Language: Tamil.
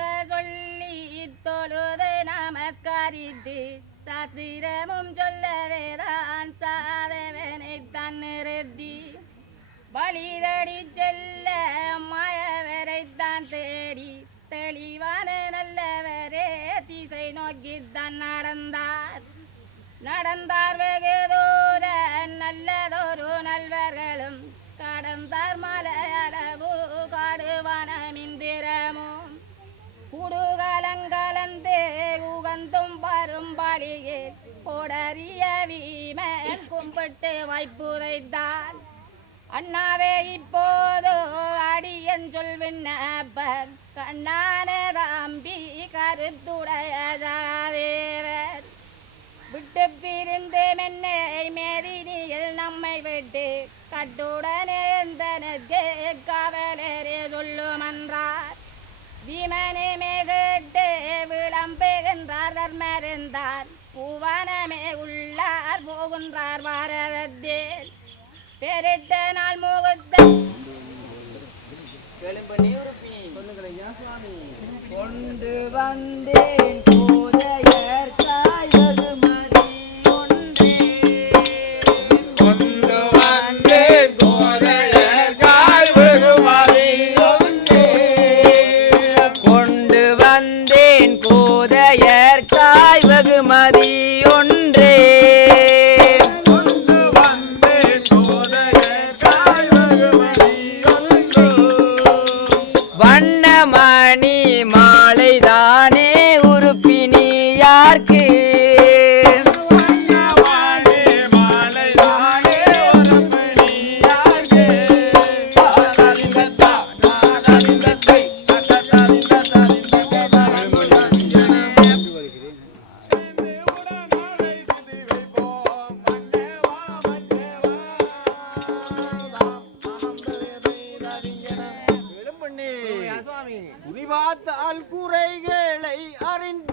நாங்கள் சொல்லி தொழுது நமஸ்கரித்து சாத்திரமும் சொல்லவேதான் சாதவனை தன்னிறுத்தி வழிதடி செல்ல மாயவரைத்தான் தேடி தெளிவான நல்லவரே திசை நோக்கித்தான் நடந்தார் வெகு தூர நல்லதொரு நல்வர்களும் கடந்தார் மலையளவு காடுவனமிந்திரமும் குடுகலங்கலந்து உகந்தும் பரும்படியே கொடறிய வீமன் கும்பிட்டு வைப்புரைத்தான் அண்ணாவே இப்போது அடியன் சொல்விண்ணப்பர் கண்ணான தம்பி கருத்துடையதாதேவர் விட்டு பிரிந்து மென்னை மேதினியில் நம்மை விட்டு கட்டுடனே எந்தனுக்கு காவலரே சொல்லுமன்றார் விமனமே கேட்டு விளம்புகின்றார் தர்மருந்தார் பூவனமே உள்ளார் போகின்றார் பாரதத்தில் பெருத்த நாள் முகத்த கொண்டு வந்தேன் கோதையர் காய்வது மதி ஒன்றே கொண்டு வந்தேன் கோதையர் காய்வது மதி ஒன்றே கொண்டு வந்தேன் கோதையர் காய்வது மதி ஒன்றே வண்ணமணி மாலைதானே உறுப்பினி யார்க்கு குறிவாத்தால் குறைகளை அறிந்து